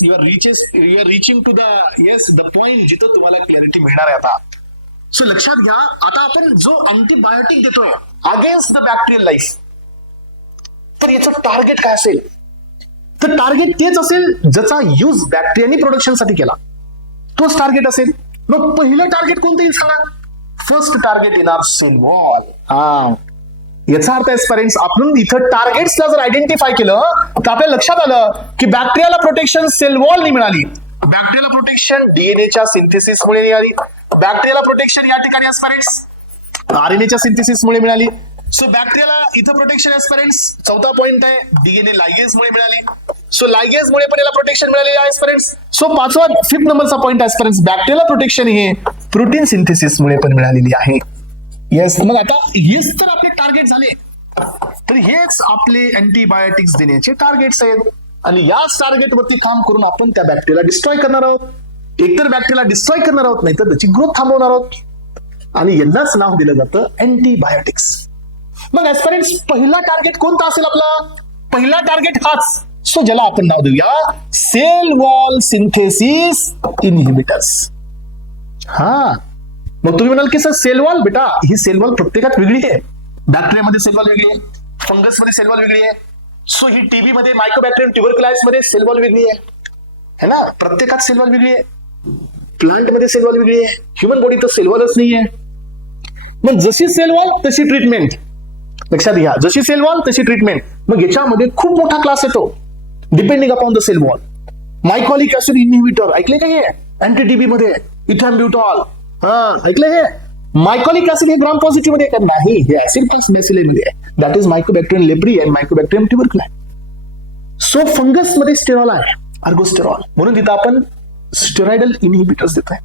You are reaching to the point जिथं तुम्हाला क्लॅरिटी मिळणार आहे आता. सो लक्षात घ्या, आता आपण जो अँटीबायोटिक देतोय अगेन्स्ट द बॅक्टेरियल लाईफ, तर याचं टार्गेट काय असेल, तर टार्गेट तेच असेल ज्याचा यूज बॅक्टेरियानी प्रोडक्शनसाठी केला, तोच टार्गेट असेल. मग पहिलं टार्गेट कोणतं येईल सांगा, फर्स्ट टार्गेट येणार सेल वॉल. याचा अर्थ एस्पायरंट्स आपण इथं टार्गेट्सला जर आयडेंटिफाय केलं तर आपल्या लक्षात आलं की बॅक्टेरियाला प्रोटेक्शन सेल वॉलनी मिळाली, बॅक्टेरियाला प्रोटेक्शन डीएनएच्या सिंथेसिसमुळे मिळाली, बॅक्टेरियाला प्रोटेक्शन या ठिकाणी एस्पायरंट्स आरएनएच्या सिंथेसिसमुळे मिळाली. सो बॅक्टेरियाला इथं प्रोटेक्शन एस्पायरंट्स. चौथा पॉइंट आहे डीएनए लायगेजमुळे मिळाली. सो लायगेजमुळे पण याला प्रोटेक्शन मिळालेलं आहे एस्पायरंट्स. सो पाचवा 5th नंबरचा पॉइंट एस्पायरंट्स बॅक्टेरियाला प्रोटेक्शन हे प्रोटीन सिंथेसिसमुळे पण मिळालेली आहे. येस, मग आता हेच तर आपले टार्गेट झाले, तर हेच आपले अँटीबायोटिक्स देण्याचे टार्गेट्स आहेत आणि याच टार्गेटवरती काम करून आपण त्या बॅक्टेरियाला डिस्ट्रॉय करणार आहोत. एकतर बॅक्टेरियाला डिस्ट्रॉय करणार आहोत, नाहीतर त्याची ग्रोथ थांबवणार आहोत आणि यांनाच नाव दिलं जातं अँटीबायोटिक्स. मग एस्पायरंट्स पहिला टार्गेट कोणता असेल आपला? पहिला टार्गेट हाच, सो ज्याला आपण नाव देऊया सेल वॉल सिंथेसिस इनहिबिटर्स. हा, मग तुम्ही म्हणाल की सर सेल वॉल, बेटा ही सेल वॉल प्रत्येकात वेगळी आहे. बॅक्टेरियामध्ये सेल वॉल वेगळी आहे, फंगस मध्ये सेल वॉल वेगळी आहे, सो ही टीबी मध्ये मायक्रोबॅक्टेरियम ट्युबरक्युलाइस मध्ये सेल वॉल वेगळी आहे ना, प्रत्येकात सेल वॉल वेगळी आहे. प्लांट मध्ये सेल वॉल वेगळी आहे, ह्युमन बॉडी तर सेल वॉलच नाही आहे. मग जशी सेल वॉल तशी ट्रीटमेंट, लक्षात घ्या, जशी सेल वॉल तशी ट्रीटमेंट. मग याच्यामध्ये खूप मोठा क्लास येतो depending upon the cell wall. Mycolic acid inhibitor ऐकले का हे? अँटी टीबी मध्ये इथॅम्ब्युटॉल, ऐकलं हे? मायकॉलिक ऍसिड हे ग्राम पॉझिटिव्ह मध्ये का नाही, हे ऍसिड क्लास बेसिले मध्ये आहे. That is mycobacterium leprae and mycobacterium tuberculosis. So fungus मध्ये स्टेरॉल आहे, अर्गोस्टेरॉल, म्हणून तिथं आपण स्टेरॉइडल इनहिबिटर्स देतोय.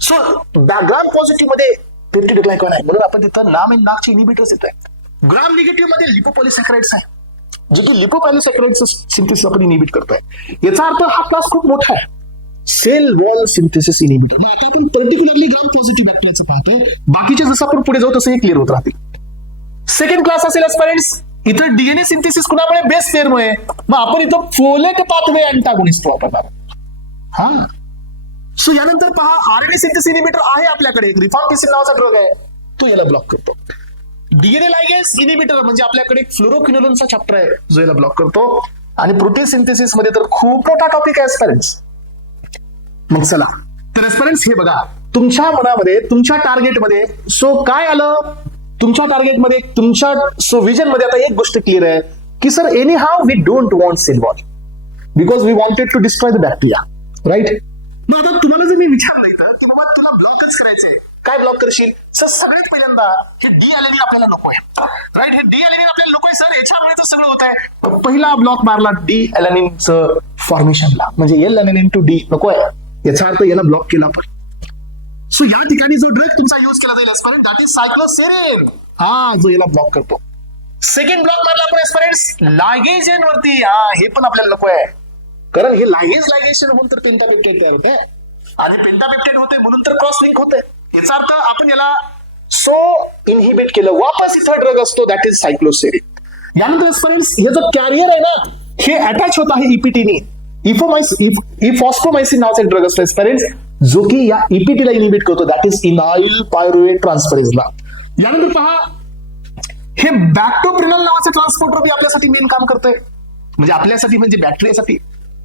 सो ग्राम पॉझिटिव्ह मध्ये पेप्टिड ग्लायकॉन आहे, म्हणून आपण तिथं नाम एंड नाकचे इनहिबिटर्स देतोय. ग्राम निगेटिव्ह मध्ये लिपोपॉलिसॅकराइड्स आहे, जे की लिपोपॉलिसॅकराइड्स सिंथेसिस आपण इनहिबिट करतोय. याचा अर्थ हा क्लास खूप मोठा आहे, सेल वॉल सिंथेसिस इनहिबिटर. आता आपण पर्टिक्युलरली ग्राम पॉझिटिव्ह बॅक्टेरियाचं पाहतोय, बाकीचे जसं आपण पुढे जाऊ तसं हे क्लिअर होत राहतील. सेकंड क्लास असेल एस्पायरंट्स, इथं डीएनए सिंथेसिस कुणामुळे? बेस पेअरमुळे. मग आपण इथं फोलेट पाथवे अँटागोनिस्ट वापरणार. हा, सो यानंतर पहा आरएनए सिंथेसिस इनहिबिटर आहे आपल्याकडे, एक रिफॉर्मपिसिन नावाचा ड्रग आहे, तो याला ब्लॉक करतो. डीएनए लायगेज इनहिबिटर म्हणजे आपल्याकडे फ्लोरोक्विनोलोनचा चॅप्टर आहे जो याला ब्लॉक करतो. आणि प्रोटीन सिंथेसिस मध्ये तर खूप मोठा टॉपिक आहे एस्पायरंट्स. मग चला, तर एस्पायरंट्स हे बघा तुमच्या मनामध्ये, तुमच्या टार्गेटमध्ये, सो काय आलं तुमच्या टार्गेटमध्ये, तुमच्या सो विजन मध्ये आता एक गोष्ट क्लिअर आहे की sir anyhow we don't want cell wall because we wanted to destroy the bacteria, right? मग आता तुम्हाला जर मी विचारलं इथं की बाबा तुला ब्लॉकच करायचंय, काय ब्लॉक करशील? सर सगळ्यात पहिल्यांदा हे डी अॅलेनिन आपल्याला नको आहे, राईट? हे डी अॅलेनिन आपल्याला नको आहे सर, याच्यामुळे तर सगळं होत आहे. पहिला ब्लॉक मारला डी अॅलेनिनचं फॉर्मेशनला, म्हणजे एल अॅलेनिन टू डी नको आहे, याचा अर्थ याला ब्लॉक केला आपण. सो या ठिकाणी जो ड्रग तुमचा यूज केला जाईल एस्पायरंट, दॅट इज सायक्लोसेरिन, हा जो याला ब्लॉक करतो. सेकंड ब्लॉक मारला आपण एस्पायरंट्स लायगेजन वरती, हा हे पण आपल्याला नको आहे, कारण हे लायगेशन होऊन तर पेंटापेप्टाइड तयार होते आणि पेंटापेप्टाइड होते म्हणून तर क्रॉस लिंक होते. याचा अर्थ आपण याला सो इनहिबिट केलं. वापस इथं ड्रग असतो दॅट इज सायक्लोसेरिन. यानंतर एस्पायरंट्स हे जो कॅरियर आहे ना, हे अटॅच होत आहे ईपीटीने. इफॉस्फोमायसिन नावाचा एक ड्रग असतो एस्पायरंट्स, जो की या ईपीटीला इनहिबिट करतो, दॅट इज इनाइल पायरुवेट ट्रान्सफरेजला. यानंतर पहा हे बॅक्टोप्रिनल नावाचे ट्रान्सपोर्टर बी आपल्यासाठी मेन काम करतोय, म्हणजे आपल्यासाठी म्हणजे बॅक्टेरियासाठी.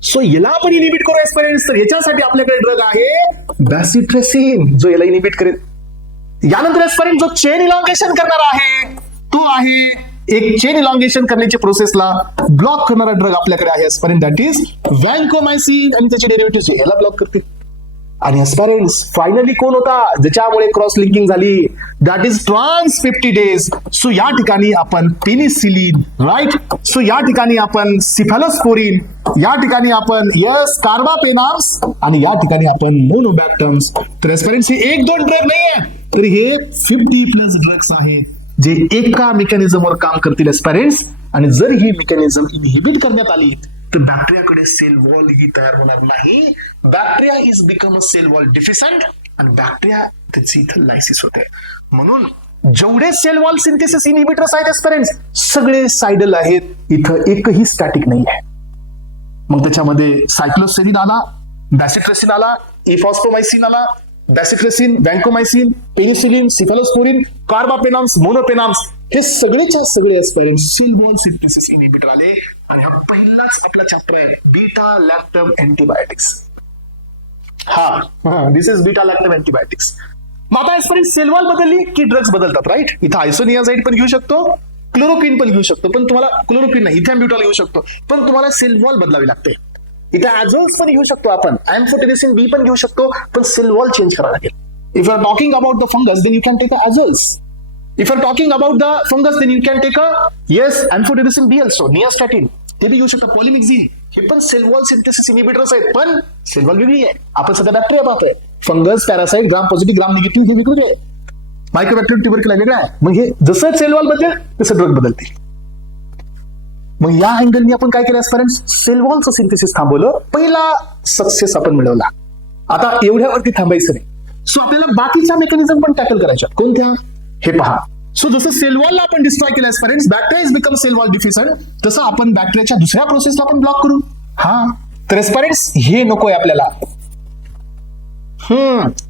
सो याला आपण इनहिबिट करू एस्पायरंट्स, तर याच्यासाठी आपल्याकडे ड्रग आहे बॅसिट्रेसिन जो याला इनहिबिट करेल. यानंतर एस्पायरंट जो चेन इलॉंगेशन करणार आहे तो आहे एक चेन इलॉंगेशन करण्याच्या प्रोसेसला ब्लॉक करणारा ड्रग आपल्याकडे आहे एस्पायरंट, दॅट इज व्हॅन्कोमायसिन आणि त्याचे डेरिव्हेटिव्ह याला ब्लॉक करतील. आणि एस्पायरंट्स फायनली कोण होता ज्याच्यामुळे क्रॉस लिंकिंग झाली, दॅट इज ट्रान्सपेप्टिडेज. सो या ठिकाणी आपण पेनिसिलिन, राईट? सो या ठिकाणी आपण सिफॅलोस्पोरिन, या ठिकाणी आपण यस कार्बापेनाम्स आणि या ठिकाणी आपण मोनोबॅक्टम्स. तर एस्पायरंट्स हे 1-2 ड्रग नाही आहे, तर हे 50+ ड्रग्स आहेत जे एका मेकॅनिझमवर काम करतील एस्पायरंट्स. आणि जर ही मेकॅनिझम इनहिबिट करण्यात आली तर बॅक्टेरियाकडे सेल वॉल ही तयार होणार नाही. Bacteria is become a cell wall deficient आणि बॅक्टेरिया त्याची इथं लायसिस होते. म्हणून जेवढे सेल वॉल सिंथेसिस इनहिबिटर्स आहेत एस्पायरंट्स सगळे सायडल आहेत, इथं एकही स्टॅटिक नाही आहे. मग त्याच्यामध्ये सायक्लोसेरिन आला, बॅसिट्रेसिन आला, इफॉस्फोमायसिन आला, बॅसिट्रेसिन, व्हॅन्कोमायसिन, पेनिसिलिन, सिफॅलोस्पोरिन, कार्बापेनाम्स, मोनोपेनाम्स, हे सगळेच्या सगळे एस्पायरंट्स सेल वॉल सिंथेसिस इनहिबिटर आले. आणि हा पहिलाच आपला चॅप्टर आहे बीटा लॅक्टम अँटीबायोटिक्स. हा, this is beta lactam antibiotics. मग आता ऍस्पिरंट सेल वॉल बदलली की ड्रग्स बदलतात, राईट? इथं आयसोनियाझाइड पण घेऊ शकतो, क्लोरोक्विन पण घेऊ शकतो, पण तुम्हाला क्लोरोक्विन नाही, इथॅम्ब्युटॉल घेऊ शकतो, पण तुम्हाला सेल वॉल बदलावी लागते. इथे ॲझोल्स पण घेऊ शकतो आपण, एम्फोटेरिसिन बी पण घेऊ शकतो, पण सेल वॉल चेंज करावं लागेल. If you are talking about the fungus then you can take azoles. If you are talking about the fungus then you can take amphotericin B also, nystatin ते बी घेऊ शकतो, पॉलिमिक्झिन हे पण सेल वॉल सिंथेसिस इनिबिटर्स आहेत, पण sale wall वेगळी आहे. आपण सध्या बॅक्टेरिया पाहतोय, फंगस, पॅरासाइट, ग्राम पॉझिटिव्ह, ग्राम निगेटिव्ह हे वेगळे आहे, मायक्रोबॅक्टेरियम, ट्युबरक्युला वेगळा आहे. मग हे जसं सेल वॉल बदलेल तसं ड्रग बदलतील. मग या अँगलनी आपण काय केलं ऍस्पिरंट्स, सेल वॉलचं सिंथेसिस थांबवलं, पहिला सक्सेस आपण मिळवला. आता एवढ्यावरती थांबायचं नाही. सो आपल्याला बाकीच्या मेकॅनिझम पण टॅकल करायच्या. कोणत्या हे पहा. सो जसं सेल वॉलला आपण डिस्ट्रॉय केलं aspirants, bacteria is become cell wall deficient, तसं आपण बॅक्टेरियाच्या दुसऱ्या प्रोसेसला आपण ब्लॉक करू. हा तर ऍस्पिरंट्स हे नकोय आपल्याला.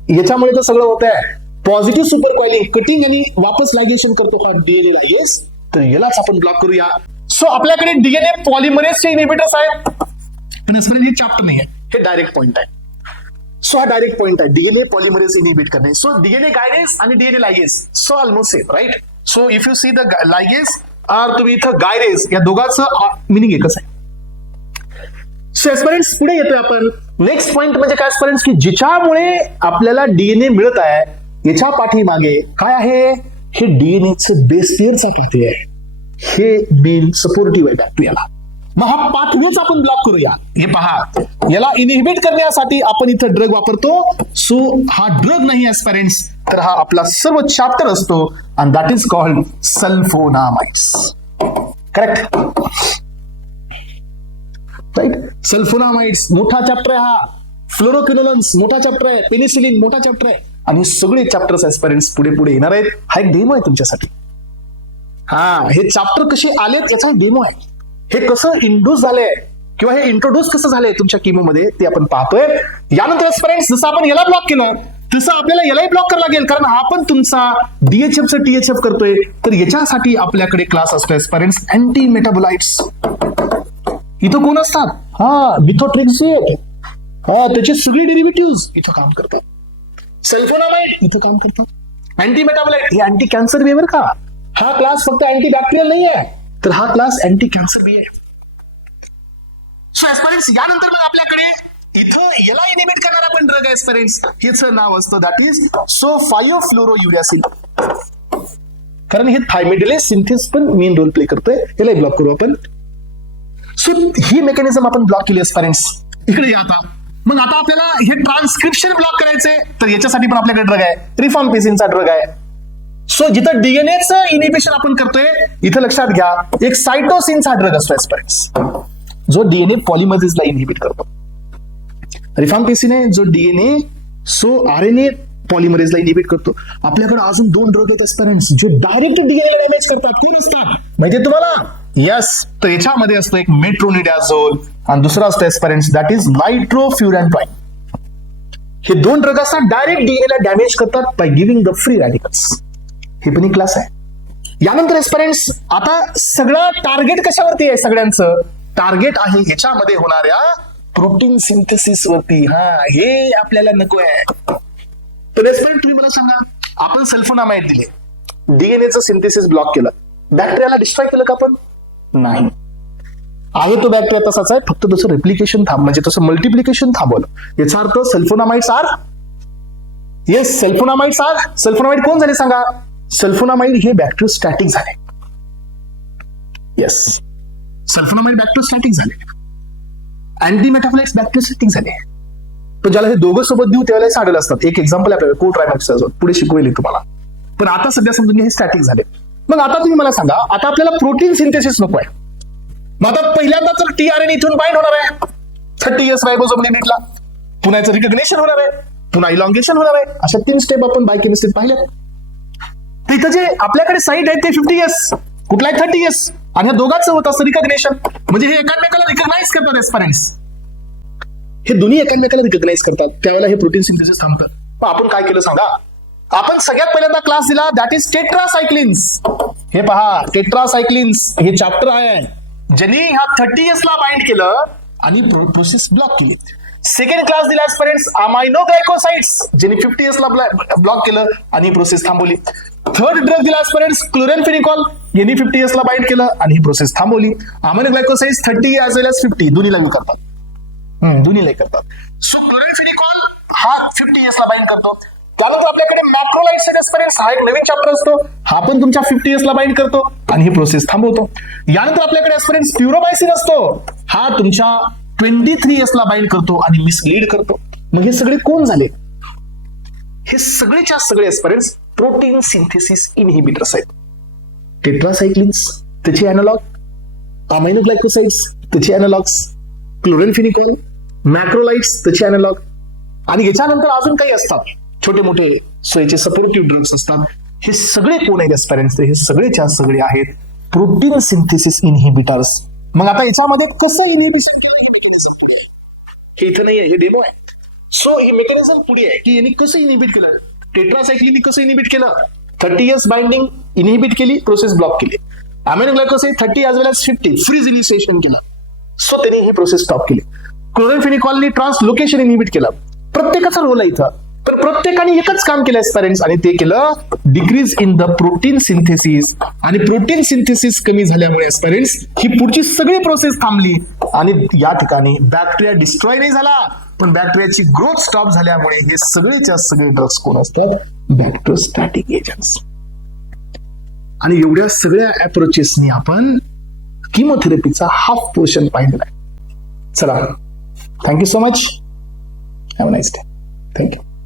याच्यामुळे तर सगळं होत आहे. पॉझिटिव्ह सुपर कॉइलिंग, कटिंग आणि वापस लायगेशन करतो हा डीएनए लायगेस, तर यालाच आपण ब्लॉक करूया. सो आपल्याकडे डीएनए पॉलिमरेजचे इनिबिटर्स आहेत, पण ऍस्पिरंट हे चॅप्टर नाही आहे, हे डायरेक्ट पॉइंट आहे. सो हा डायरेक्ट पॉइंट आहे, डीएनए पॉलिमरेज इनिबिट करणे. सो डीएनए गायरेज आणि DNA ligase so almost same, right? So if you see the ligase are तुम्ही इथं गायरेज, या दोघांचं मिनिंग एकच आहे. सो ऍस्पिरंट्स पुढे येतोय आपण. नेक्स्ट पॉइंट म्हणजे काय ऍस्पिरंट्स, की जिच्यामुळे आपल्याला डीएनए मिळत आहे याच्या पाठीमागे काय आहे, हे डीएनएचे बेस पेअरचा पाथवे आहे, हे मेन सपोर्टिव्ह आहे बॅक्टेरियाला. मग हा पाथवेच आपण ब्लॉक करूया. हे पहा, याला इनहिबिट करण्यासाठी आपण इथं ड्रग वापरतो. सो हा ड्रग नाही ऍस्पिरंट्स, तर हा आपला सर्व चॅप्टर असतो, आणि that is called sulphonamides. Correct, right? Sulphonamides मोठा चॅप्टर आहे हा, फ्लोरोक्विनोलन्स मोठा चॅप्टर आहे, पेनिसिलिन मोठा चॅप्टर आहे, आणि सगळे चॅप्टर्स ऍस्पिरंट्स पुढे पुढे येणार आहेत. हा एक डेमो आहे तुमच्यासाठी. हा, हे चॅप्टर कसे आलेत याचा डेमो आहे. हे कसं इंड्यूस झालंय किंवा हे इंट्रोड्यूस कसं झालंय तुमच्या किमोमध्ये ते आपण पाहतोय. यानंतर ऍस्पिरंट्स जसं आपण याला ब्लॉक केलं तसं आपल्याला यालाही ब्लॉक करावं लागेल, कारण हा पण तुमचा डीएचएफचं टीएचएफ करतोय. तर याच्यासाठी आपल्याकडे क्लास असतो ऍस्पिरंट्स अँटी मेटाबोलाइट्स. इथं कोण असतात? हा, मिथोट्रेक्सेट, हा त्याचे सगळे डेरिव्हेटिव्ह इथं काम करतात. सल्फोनामाइड इथं काम करतात. अँटी मेटाबोलाइट हे अँटी कॅन्सर बी आहे बरं का. हा क्लास फक्त अँटी बॅक्टेरियल नाही आहे, तर हा क्लास अँटी कॅन्सर बी आहे. सो ऍस्पिरंट्स यानंतर मग आपल्याकडे इथं याला इनिबिट करणारा पण ड्रग आहे ऍस्पिरंट्स, याचं नाव असतं दॅट इज सोफायोफ्लोरोयुरॅसिल. कारण हे थायमिडिलेज सिंथेस पण मेन रोल प्ले करतोय, याला ब्लॉक करू आपण. सो ही मेकॅनिझम आपण ब्लॉक केली ऍस्पिरंट्स. इकडे या आता. मग आता आपल्याला हे ट्रान्सक्रिप्शन ब्लॉक करायचंय, तर याच्यासाठी पण आपल्याकडे ड्रग आहे, रिफॉर्मपेसिनचा ड्रग आहे. सो जिथं डीएनएचं इनिबिशन आपण करतोय, इथं लक्षात घ्या एक सायटोसिनचा ड्रग असतो ऍस्पिरंट्स, जो डीएनए पॉलिमरेजला इनहिबिट करतो. रिफॉर्मपेसिन आहे जो डीएनए आरएनए पॉलिमरेजला इनहिबिट करतो. आपल्याकडे अजून दोन ड्रग आहेत ऍस्पिरंट्स जे डायरेक्ट डीएनए डॅमेज करतात. कोण असतात माहितीये तुम्हाला? यस, तर याच्यामध्ये असतो एक मेट्रोनिडाझोल आणि दुसरा असतो ऍस्पिरंट्स दॅट इज नायट्रोफ्युरॅनटॉइन. हे दोन ड्रग असतात डायरेक्ट डीएनएला डॅमेज करतात by giving the free radicals. हे पण एक क्लास आहे. यानंतर ऍस्पिरंट्स आता सगळं टार्गेट कशावरती आहे? सगळ्यांचं टार्गेट आहे ह्याच्यामध्ये होणाऱ्या प्रोटीन सिंथेसिस वरती. हा, हे आपल्याला नको आहे. तर ऍस्पिरंट तुम्ही मला सांगा, आपण सल्फोनामाइड दिले, डीएनएचं सिंथेसिस ब्लॉक केलं, बॅक्टेरियाला डिस्ट्रॉय केलं का आपण? नाही. आहे तो बॅक्टेरिया तसाच आहे, फक्त तसं रिप्लिकेशन म्हणजे तसं मल्टिप्लिकेशन थांबवलं. याचा अर्थ sulphonamides are, yes sulphonamides are. Sulphonamide कोण झाले सांगा? सल्फोनामाइड हे बॅक्टेरियोस्टॅटिक झाले. येस, सल्फोनामाइड बॅक्टेरियोस्टॅटिक झाले, अँटी मेटाबोलाइट्स बॅक्टेरियोस्टॅटिक झाले. पण ज्याला हे दोघं सोबत देऊ त्यावेळेला साडेल असतात. एक एक्झाम्पल आपल्याला कोट्रायमॅक्स पुढे शिकवेल तुम्हाला, पण आता सध्या समजून घ्या हे स्टॅटिक झाले. मग आता तुम्ही मला सांगा, आता आपल्याला प्रोटीन सिंथेसिस नको आहे. मग आता पहिल्यांदा तर टीआरएनए इथून बाइंड होणार आहे 30 years रायबोसोम युनिटला, पुन्हा याचं रिकग्नेशन होणार आहे, पुन्हा इलॉंगेशन होणार आहे. अशा 3 स्टेप आपण बायोकेमिस्ट्रीत पाहिल्यात. तिथं जे आपल्याकडे साईड आहे ते 50 years, कुठलाही 30 years, आणि ह्या दोघांचं होत असतं रिकग्नेशन. म्हणजे हे एकमेकाला रिकग्नाइज करतात ऍस्पिरंट्स. हे दोन्ही एकमेकाला रिकग्नाइज करतात, त्यावेळेला हे प्रोटीन सिंथेसिस थांबतं. मग आपण काय केलं सांगा? आपण सगळ्यात पहिल्यांदा क्लास दिला दॅट इज टेट्रासायक्लिन्स. हे पहा, टेट्रासायक्लिन्स हे चॅप्टर आहे ज्यांनी ह्या 30 years ला बाइंड केलं आणि प्रोसेस ब्लॉक केली. सेकंड क्लास दिला ऍस्पिरंट्स अमायनो ग्लायकोसाइड्स, ज्यांनी 50S ला ब्लॉक केलं आणि ही प्रोसेस थांबवली. थर्ड ड्रग दिला ऍस्पिरंट्स क्लोरेनफेनिकॉल, यांनी 50S ला बाइंड केलं आणि ही प्रोसेस थांबवली. अमायनो ग्लायकोसाइड्स 30 as well as 50 दोन्हीला करतात. दोन्हीला करतात. सो क्लोरेनफेनिकॉल हा 50S ला बाइंड करतो. त्यानंतर आपल्याकडे मॅक्रोलाइट्स ऍस्पिरंट्स हा एक नवीन चॅप्टर असतो, हा पण तुमच्या 50S ला बाइंड करतो आणि ही प्रोसेस थांबवतो. यानंतर आपल्याकडे ऍस्पिरंट्स प्युरोबायसिन असतो, हा तुमच्या 23S ला बाइंड करतो आणि मिसलीड करतो. मग हे सगळे कोण झाले? हे सगळेच्या सगळे ऍस्पिरंट्स प्रोटीन सिंथेसिस इनहिबिटर्स आहेत. टेट्रासायक्लिन्स त्याचे अॅनालॉग, अमायनो ग्लायकोसाइड्स त्याचे अॅनालॉग्स, क्लोरेनफेनिकॉल, मॅक्रोलाइट्स त्याचे अॅनालॉग, आणि याच्यानंतर अजून काही असतात छोटे मोठे सोयीचे सपोर्टिव्ह ड्रग्स असतात. हे सगळे कोण आहेत ऍस्पिरंट्स? हे सगळेच्या सगळे आहेत प्रोटीन सिंथेसिस इनहिबिटर्स. मग आता याच्यामध्ये कसं इनहिबिशन केलं हे इथं नाही आहे, हे डेमो आहे. सो ही मेकॅनिझम पुढे आहे की यांनी कसं इनहिबिट केलं. टेट्रासायक्लिनने कसं इनहिबिट केलं? 30S बाइंडिंग इनहिबिट केली, प्रोसेस ब्लॉक केली. Aminoglycoside 30 as well as 50 freeze initiation केलं, सो त्यांनी ही प्रोसेस स्टॉप केली. क्लोरेनफेनिकॉलनी ट्रान्सलोकेशन इनहिबिट केलं. प्रत्येकाचा रोल आहे इथं, तर प्रत्येकाने एकच काम केलं ऍस्पिरंट्स आणि ते केलं decrease in the protein synthesis. आणि प्रोटीन सिंथेसिस कमी झाल्यामुळे ऍस्पिरंट्स ही पुढची सगळी प्रोसेस थांबली आणि या ठिकाणी बॅक्टेरिया डिस्ट्रॉय नाही झाला, पण बॅक्टेरियाची ग्रोथ स्टॉप झाल्यामुळे हे सगळेच्या सगळे ड्रग्स कोण असतात? बॅक्टेरोस्टॅटिक एजंट्स. आणि एवढ्या सगळ्या अप्रोचेसनी आपण किमोथेरपीचा हाफ पोर्शन पाहिलेला आहे. चला, thank you so much. Have a nice day. Thank you.